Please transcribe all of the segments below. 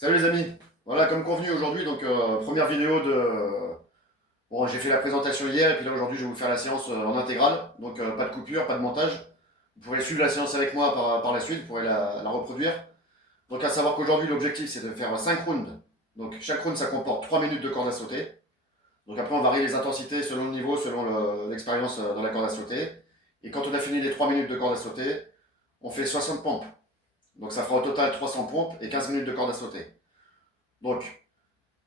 Salut les amis, voilà comme convenu aujourd'hui, donc première vidéo de... Bon, j'ai fait la présentation hier et puis là aujourd'hui je vais vous faire la séance en intégrale, donc pas de coupure, pas de montage. Vous pourrez suivre la séance avec moi par la suite, vous pourrez la reproduire. Donc à savoir qu'aujourd'hui l'objectif c'est de faire 5 rounds, donc chaque round ça comporte 3 minutes de corde à sauter. Donc après on varie les intensités selon le niveau, selon l'expérience dans la corde à sauter. Et quand on a fini les 3 minutes de corde à sauter, on fait 60 pompes. Donc ça fera au total 300 pompes et 15 minutes de corde à sauter. Donc,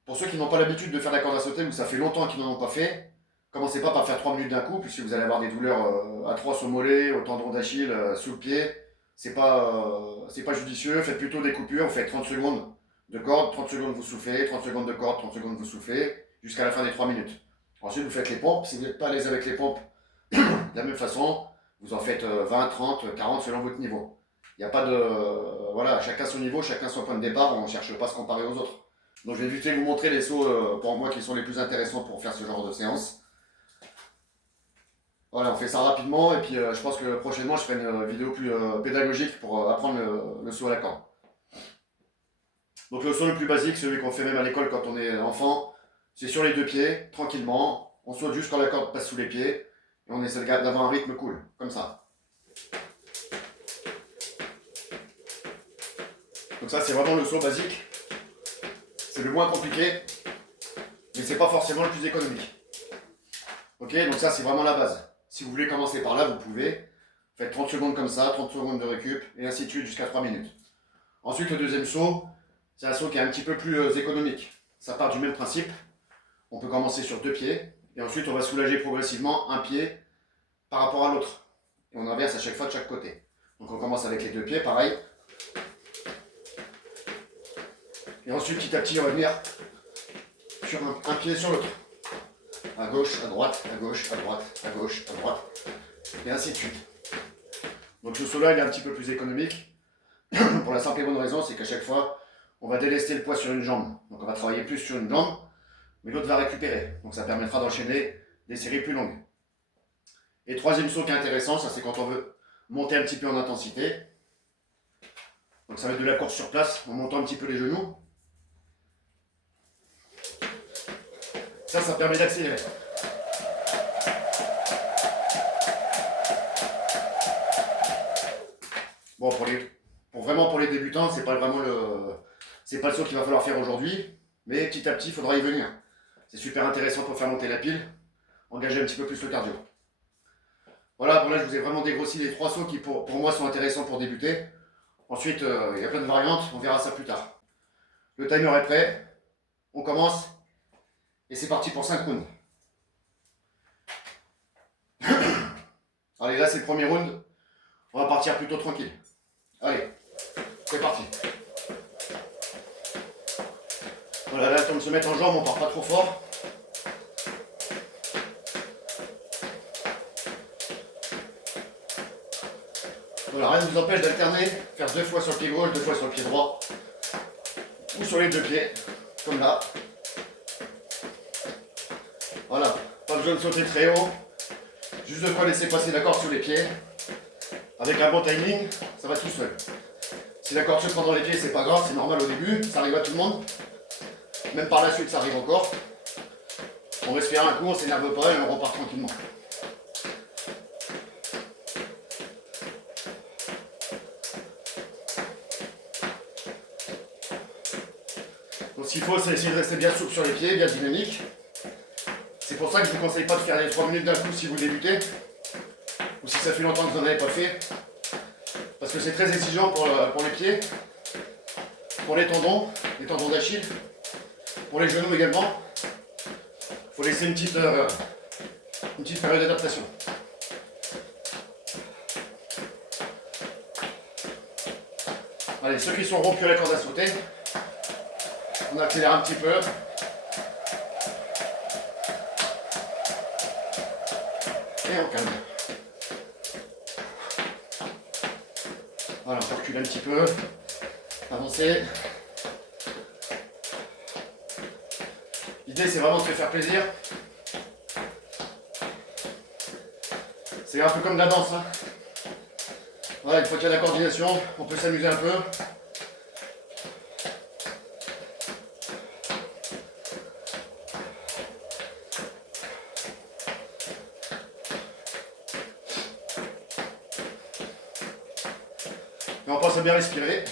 pour ceux qui n'ont pas l'habitude de faire de la corde à sauter ou ça fait longtemps qu'ils n'en ont pas fait, commencez pas par faire 3 minutes d'un coup, puisque vous allez avoir des douleurs atroces au mollet, au tendon d'Achille, sous le pied. C'est pas judicieux. Faites plutôt des coupures. Vous faites 30 secondes de corde, 30 secondes vous soufflez, 30 secondes de corde, 30 secondes vous soufflez, jusqu'à la fin des 3 minutes. Ensuite, vous faites les pompes. Si vous n'êtes pas à l'aise avec les pompes, de la même façon, vous en faites 20, 30, 40 selon votre niveau. Il n'y a pas de. Voilà, chacun son niveau, chacun son point de départ, on ne cherche pas à se comparer aux autres. Donc je vais vite fait vous montrer les sauts pour moi qui sont les plus intéressants pour faire ce genre de séance. Voilà, on fait ça rapidement et puis je pense que prochainement je ferai une vidéo plus pédagogique pour apprendre le saut à la corde. Donc le saut le plus basique, celui qu'on fait même à l'école quand on est enfant, c'est sur les deux pieds, tranquillement. On saute juste quand la corde passe sous les pieds et on essaie d'avoir un rythme cool, comme ça. Donc ça c'est vraiment le saut basique. C'est le moins compliqué, mais c'est pas forcément le plus économique. Ok, donc ça c'est vraiment la base. Si vous voulez commencer par là, vous pouvez. Faites 30 secondes comme ça, 30 secondes de récup, et ainsi de suite jusqu'à 3 minutes. Ensuite, le deuxième saut, c'est un saut qui est un petit peu plus économique. Ça part du même principe. On peut commencer sur deux pieds, et ensuite on va soulager progressivement un pied par rapport à l'autre. Et on inverse à chaque fois de chaque côté. Donc on commence avec les deux pieds, pareil. Et ensuite, petit à petit, on va venir sur un pied sur l'autre. À gauche, à droite, à gauche, à droite, à gauche, à droite, et ainsi de suite. Donc ce saut-là, il est un petit peu plus économique, pour la simple et bonne raison, c'est qu'à chaque fois, on va délester le poids sur une jambe. Donc on va travailler plus sur une jambe, mais l'autre va récupérer. Donc ça permettra d'enchaîner des séries plus longues. Et troisième saut qui est intéressant, ça c'est quand on veut monter un petit peu en intensité. Donc ça va être de la course sur place, en montant un petit peu les genoux. Ça permet d'accélérer. Bon, vraiment pour les débutants, c'est pas vraiment c'est pas le saut qu'il va falloir faire aujourd'hui, mais petit à petit, il faudra y venir. C'est super intéressant pour faire monter la pile, engager un petit peu plus le cardio. Voilà, bon là je vous ai vraiment dégrossi les trois sauts qui pour moi sont intéressants pour débuter. Ensuite, il y a plein de variantes, on verra ça plus tard. Le timer est prêt, on commence, et c'est parti pour 5 rounds. Allez, là c'est le premier round, on va partir plutôt tranquille. Allez, c'est parti. Voilà, là le temps de se mettre en jambe, on part pas trop fort. Voilà, rien ne vous empêche d'alterner, faire 2 fois sur le pied gauche, 2 fois sur le pied droit, ou sur les deux pieds, comme là. Voilà, pas besoin de sauter très haut, juste de quoi laisser passer la corde sous les pieds. Avec un bon timing, ça va tout seul. Si la corde se prend dans les pieds, c'est pas grave, c'est normal au début, ça arrive à tout le monde. Même par la suite, ça arrive encore. On respire un coup, on s'énerve pas et on repart tranquillement. Donc ce qu'il faut, c'est essayer de rester bien souple sur les pieds, bien dynamique. C'est pour ça que je ne vous conseille pas de faire les 3 minutes d'un coup si vous débutez, ou si ça fait longtemps que vous n'en avez pas fait. Parce que c'est très exigeant pour les pieds, pour les tendons d'Achille, pour les genoux également. Il faut laisser une petite période d'adaptation. Allez, ceux qui sont rompus à la corde à sauter, on accélère un petit peu. Et on calme. Voilà, on recule un petit peu. Avancer. L'idée c'est vraiment de se faire plaisir. C'est un peu comme de la danse. Hein. Voilà, une fois qu'il y a la coordination, on peut s'amuser un peu. Et on pense à bien respirer.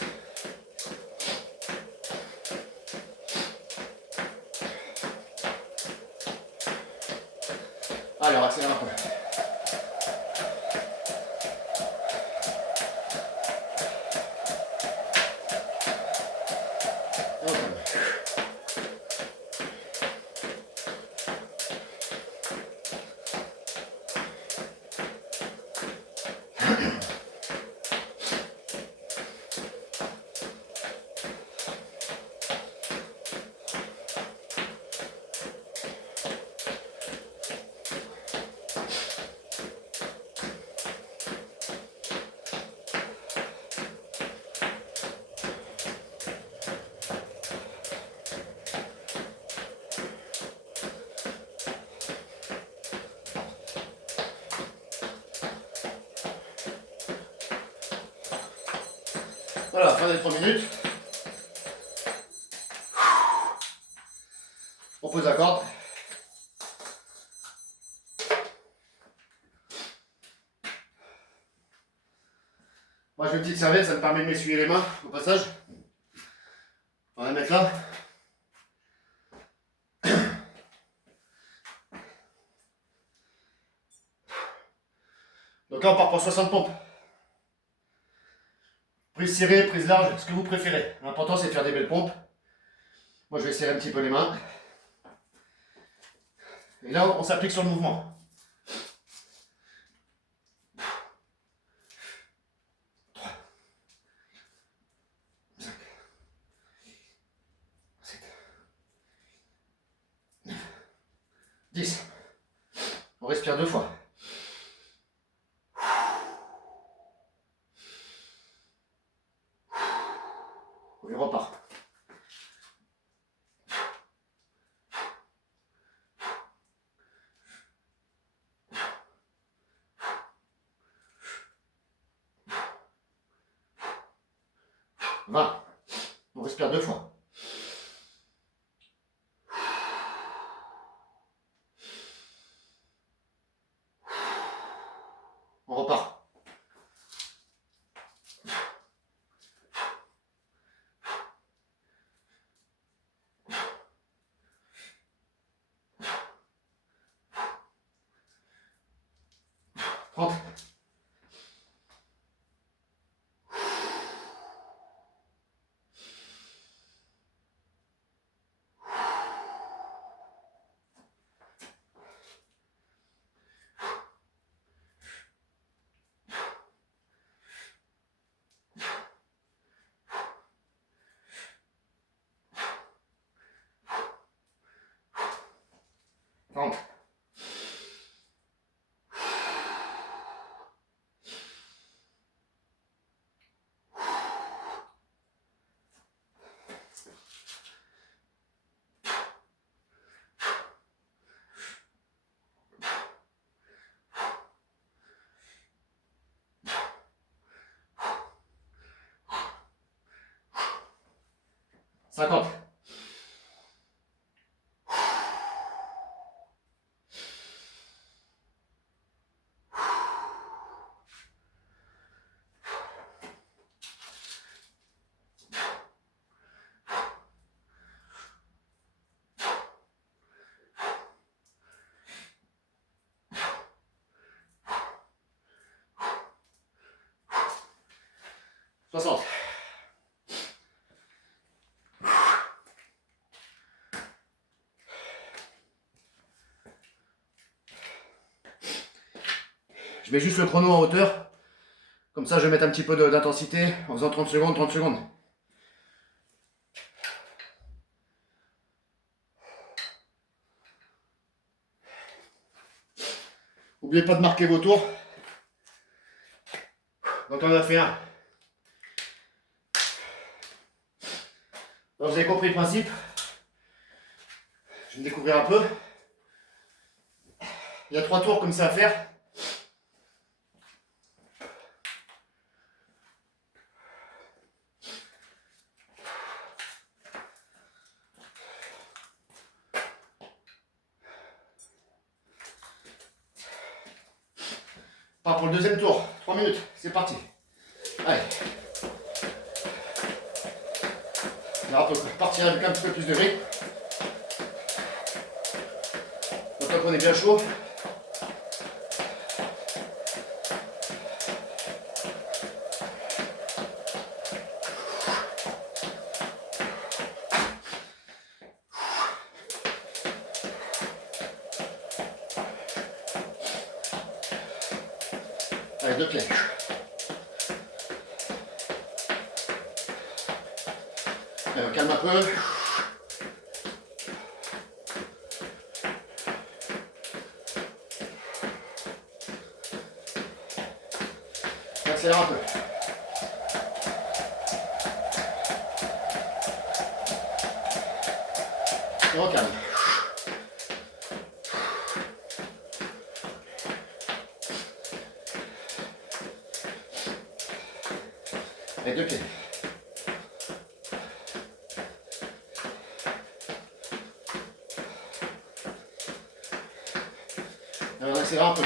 Allez, on accélère un peu. Voilà, fin des 3 minutes. On pose la corde. Moi j'ai une petite serviette, ça me permet de m'essuyer les mains au passage. On va la mettre là. Donc là on part pour 60 pompes. Prise serrée, prise large, ce que vous préférez. L'important c'est de faire des belles pompes. Moi je vais serrer un petit peu les mains. Et là on s'applique sur le mouvement. 3, 5, 7, 9, 10. On respire 2 fois. Et on repart. On respire 2 fois. On repart. Rentre. Cinquante. Soixante. Je mets juste le chrono en hauteur. Comme ça, je vais mettre un petit peu d'intensité en faisant 30 secondes, 30 secondes. N'oubliez pas de marquer vos tours. Donc on en a fait un. Alors vous avez compris le principe. Je vais me découvrir un peu. Il y a 3 tours comme ça à faire. On part pour le deuxième tour. 3 minutes. C'est parti. Allez. Là, on peut partir avec un petit peu plus de rythme. Maintenant qu'on est bien chaud. Allez, 2 pieds. Allez, on calme un peu. On accélère un peu. Et on calme. Allez, 2 pieds. Allez, on accélère un peu.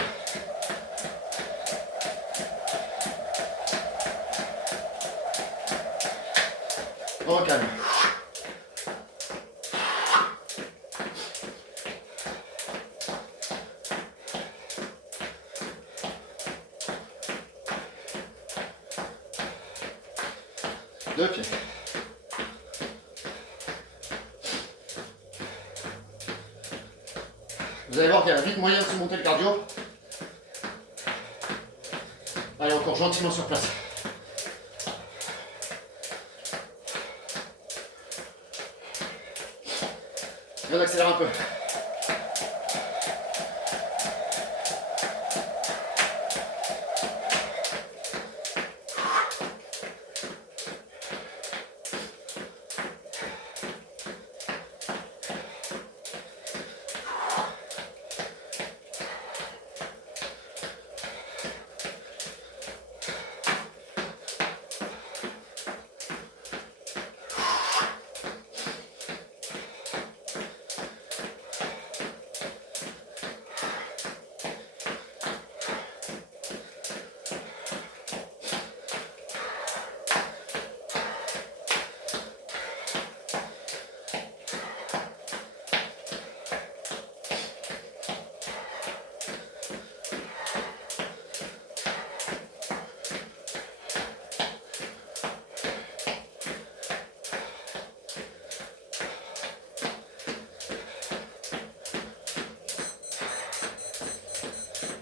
On calme. Deux pieds. Vous allez voir qu'il y a vite moyen de se monter le cardio. Allez, encore gentiment sur place. Et on accélère un peu.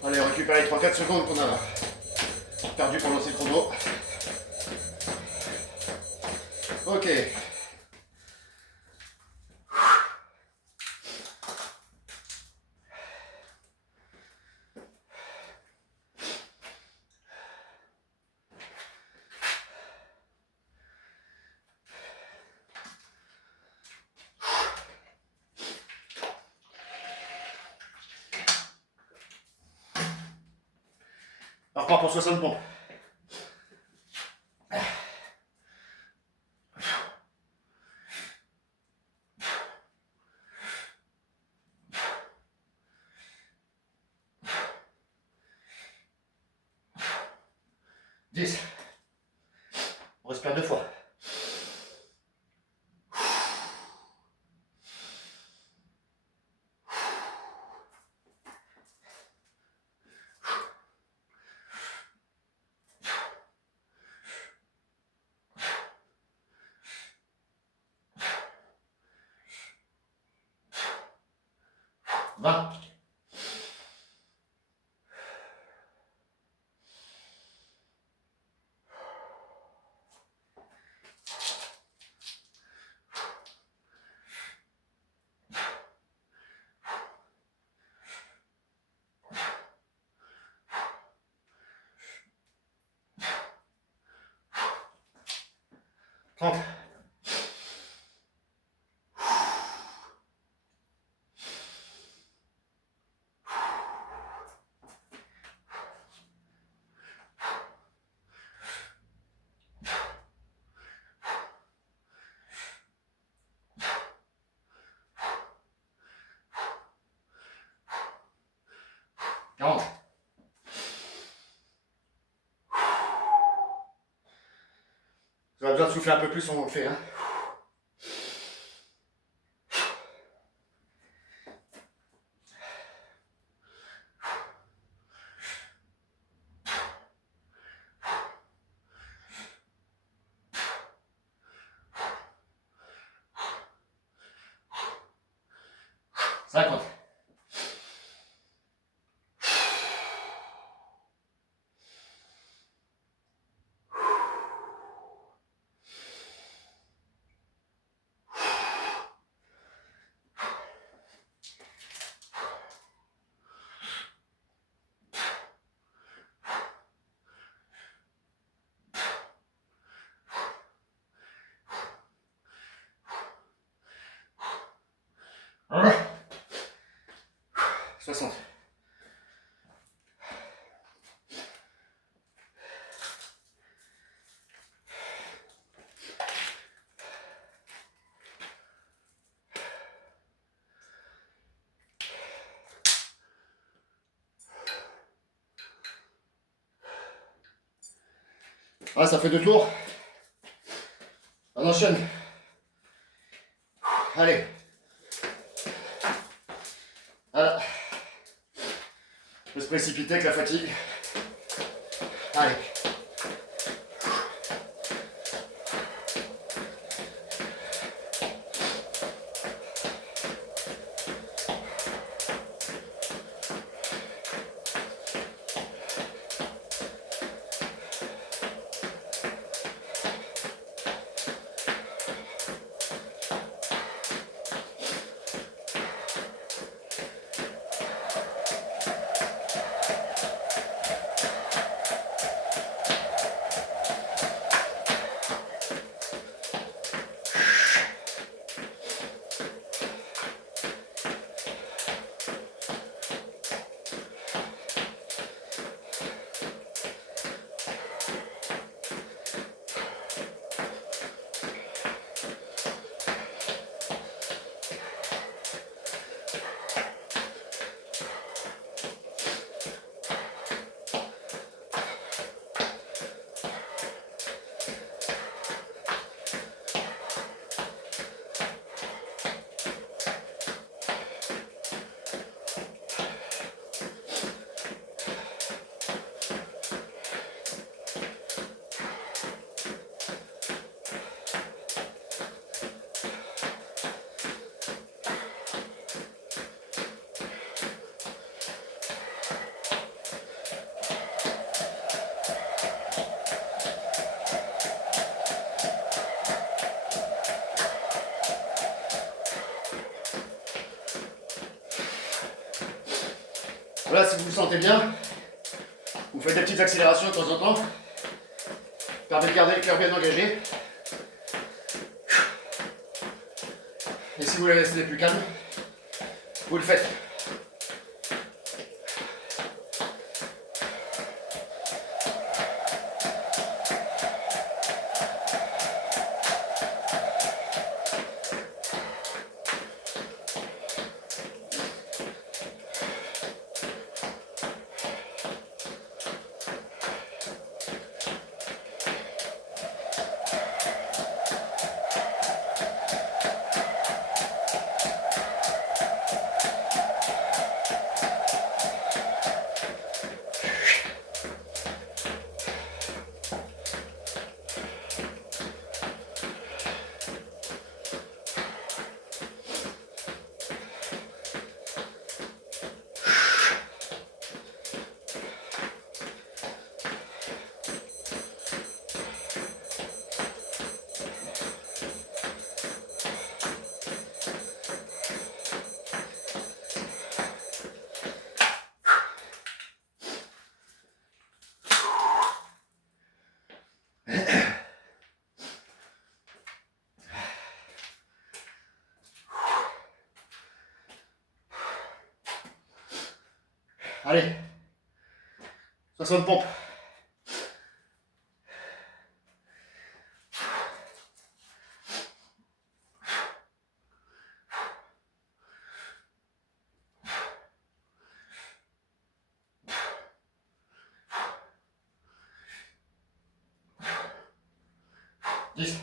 Allez, on récupère les 3-4 secondes qu'on a perdu pendant ces chronos. Ok. On repart pour 60 pompes. On respire 2 fois. Va. Trente. Quarante. Si on a besoin de souffler un peu plus, on le fait. Hein. 50. Ah. 60. Ah, ça fait 2 tours. On enchaîne. Allez. Voilà. On peut se précipiter avec la fatigue. Allez. Voilà, si vous vous sentez bien, vous faites des petites accélérations de temps en temps. Permet de garder le cœur bien engagé. Et si vous voulez rester plus calme, vous le faites. Allez, 60 pompes. Dix.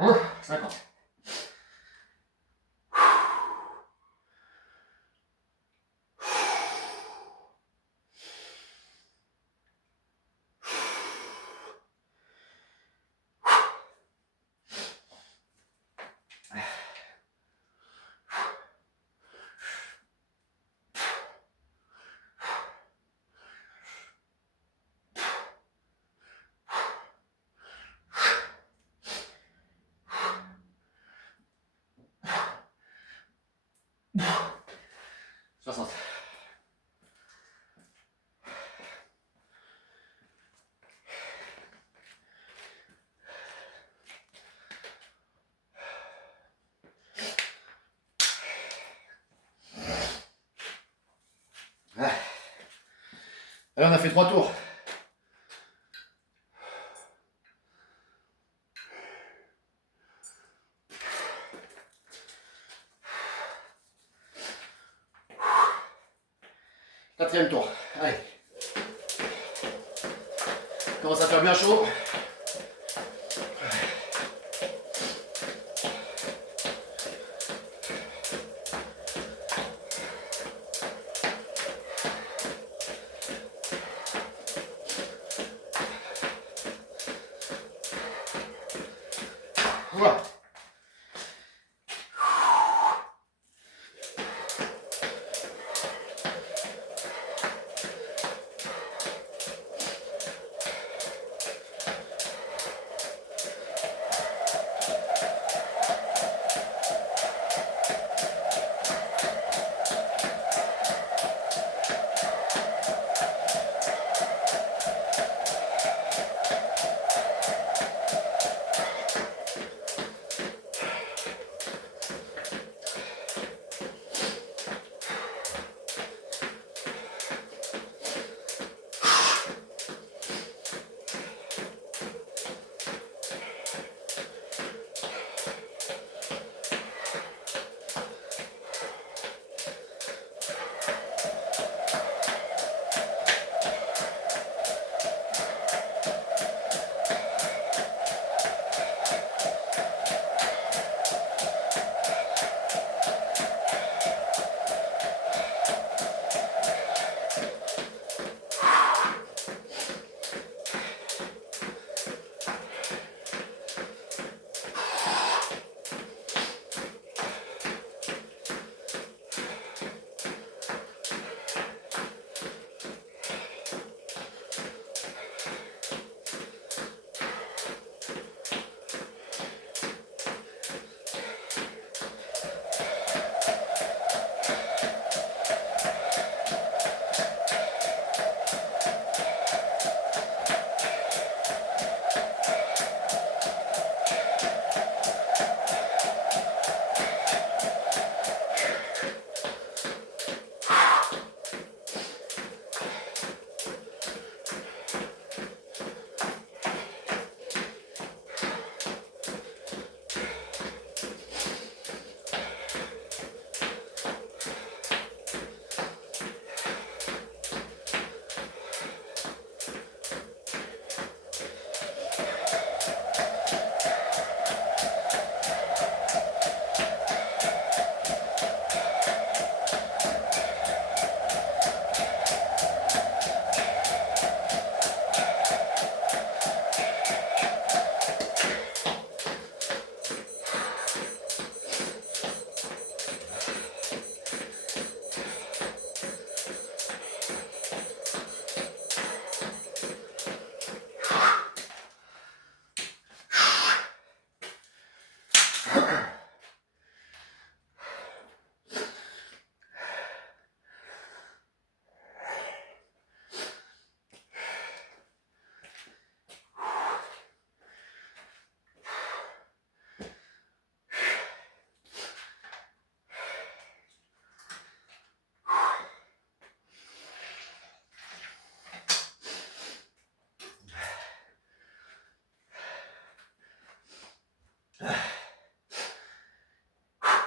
50. Soixante. Allez, on a fait 3 tours. Quatrième tour. Allez. Commence à faire bien chaud. Voilà.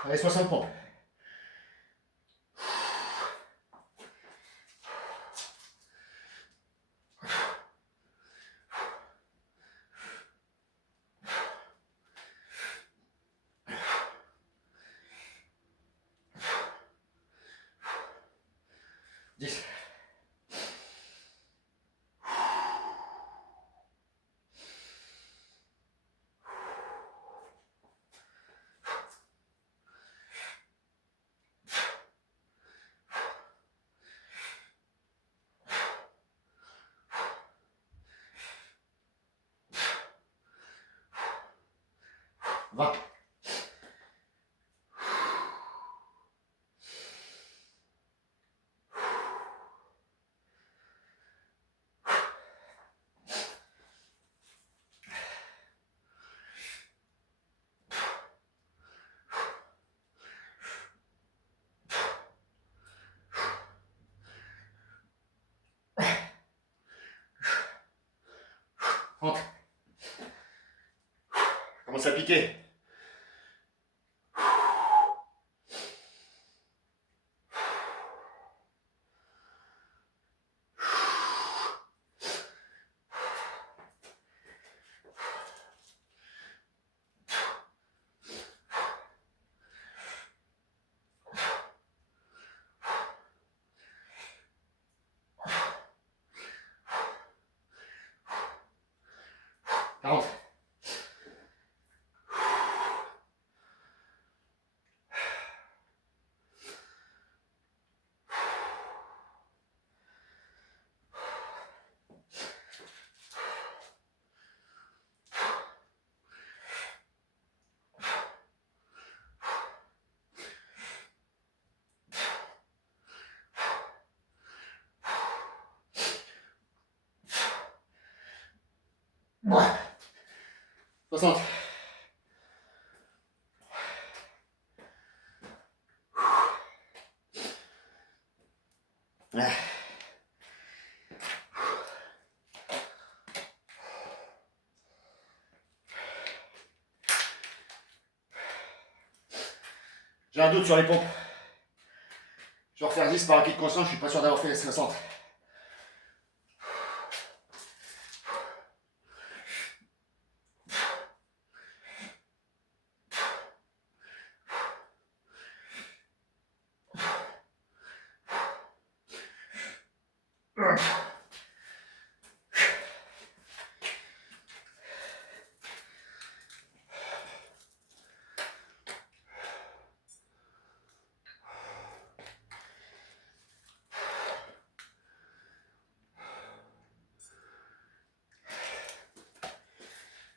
Allez, 60 pompes. 20. Rentre. Commence à piquer. Rentre. Ouais. 60. J'ai un doute sur les pompes. Je vais refaire 10 par acquis de conscience, je suis pas sûr d'avoir fait les 60.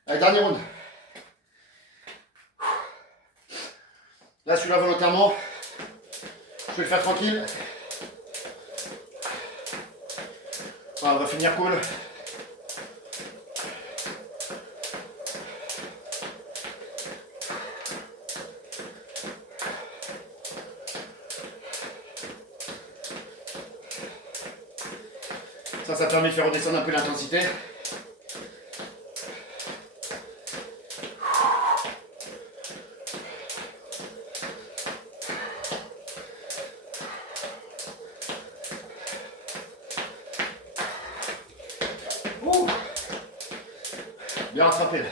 Allez, dernier round. Là, celui-là, volontairement, je vais le faire tranquille. Voilà, on va finir cool. Ça permet de faire redescendre un peu l'intensité. Ouh. Bien rattrapé là.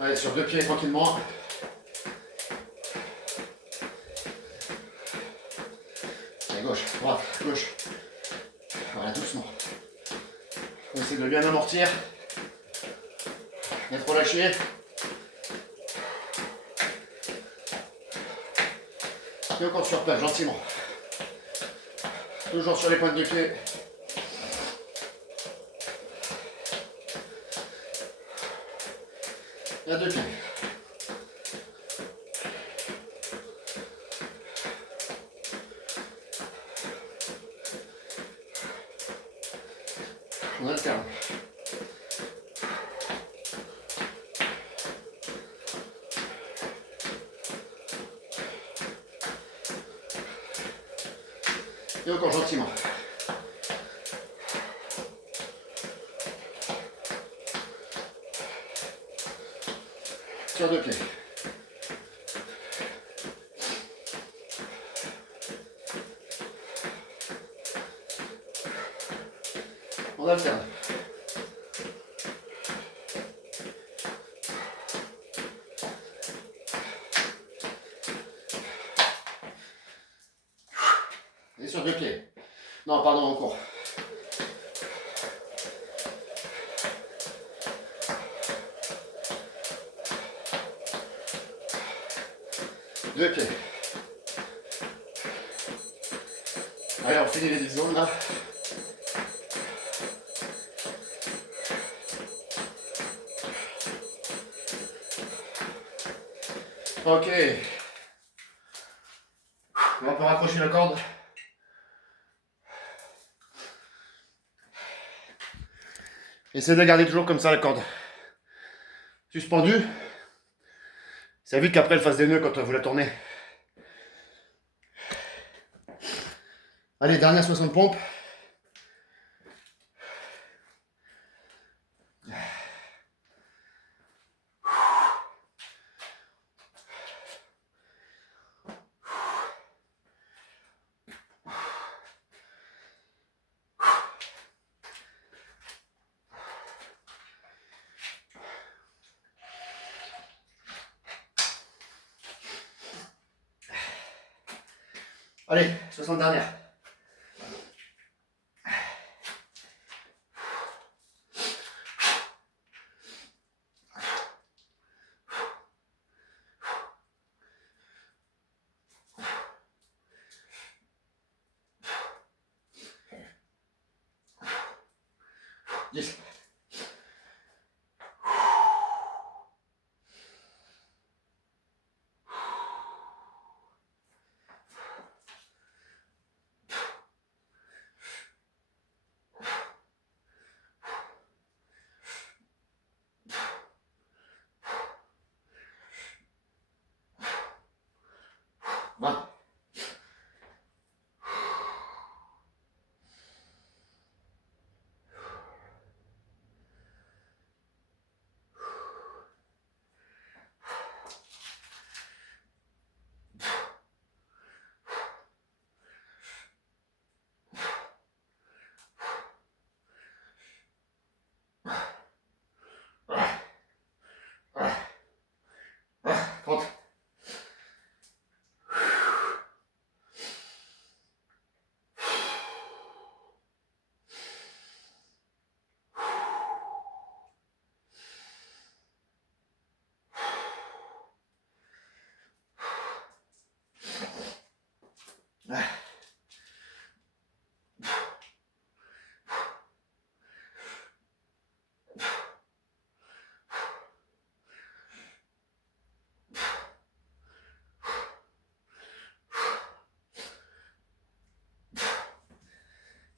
Allez, sur deux pieds tranquillement. Allez, gauche, droite, gauche. Voilà, doucement. On essaie de bien amortir. D'être relâché. Et encore sur place, gentiment. Toujours sur les pointes de pied. Et à deux pieds. On alterne. Et encore gentiment. Sur deux pieds. On alterne. Non, pardon, en cours. Deux pieds. Allez, on finit les 10 secondes là. Ok. On peut raccrocher la corde. Essayez de la garder toujours comme ça, la corde. Suspendue. Ça évite qu'après elle fasse des nœuds quand vous la tournez. Allez, dernière 60 pompes. Allez, 60 dernières. Yes. Voilà. Compte.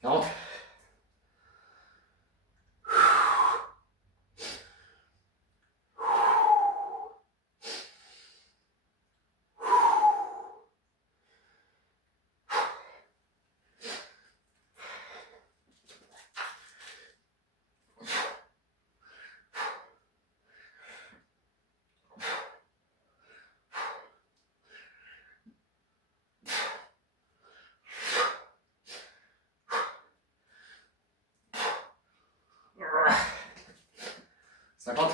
Quarante. Cinquante.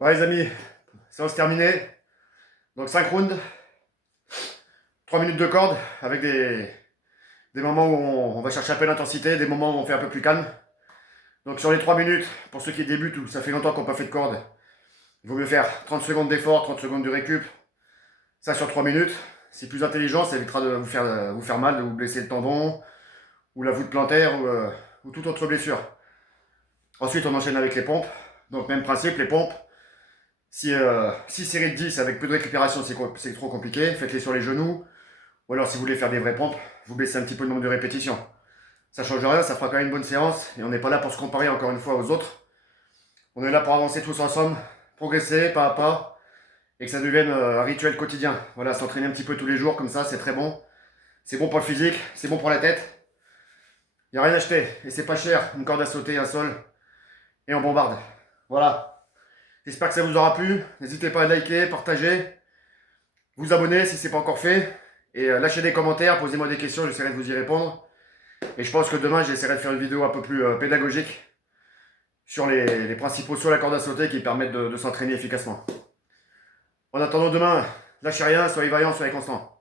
Ouais les amis, séance terminée. Donc 5 rounds, 3 minutes de corde avec des moments où on va chercher un peu l'intensité, des moments où on fait un peu plus calme. Donc sur les 3 minutes, pour ceux qui débutent ou ça fait longtemps qu'on n'a pas fait de corde, il vaut mieux faire 30 secondes d'effort, 30 secondes de récup. Ça sur 3 minutes. C'est plus intelligent, ça évitera de vous faire mal, de vous blesser le tendon, ou la voûte plantaire, ou toute autre blessure. Ensuite on enchaîne avec les pompes. Donc même principe, les pompes. Si 6 séries de 10 avec peu de récupération, c'est trop compliqué, faites-les sur les genoux. Ou alors si vous voulez faire des vraies pompes, vous baissez un petit peu le nombre de répétitions. Ça change rien, ça fera quand même une bonne séance. Et on n'est pas là pour se comparer encore une fois aux autres. On est là pour avancer tous ensemble, progresser pas à pas et que ça devienne un rituel quotidien. Voilà, s'entraîner un petit peu tous les jours comme ça, c'est très bon. C'est bon pour le physique, c'est bon pour la tête. Il n'y a rien à acheter et c'est pas cher. Une corde à sauter, un sol et on bombarde. Voilà. J'espère que ça vous aura plu. N'hésitez pas à liker, partager, vous abonner si ce n'est pas encore fait. Et lâchez des commentaires, posez-moi des questions, j'essaierai de vous y répondre. Et je pense que demain, j'essaierai de faire une vidéo un peu plus pédagogique sur les principaux sur la corde à sauter qui permettent de s'entraîner efficacement. En attendant demain, lâchez rien, soyez vaillants, soyez constants.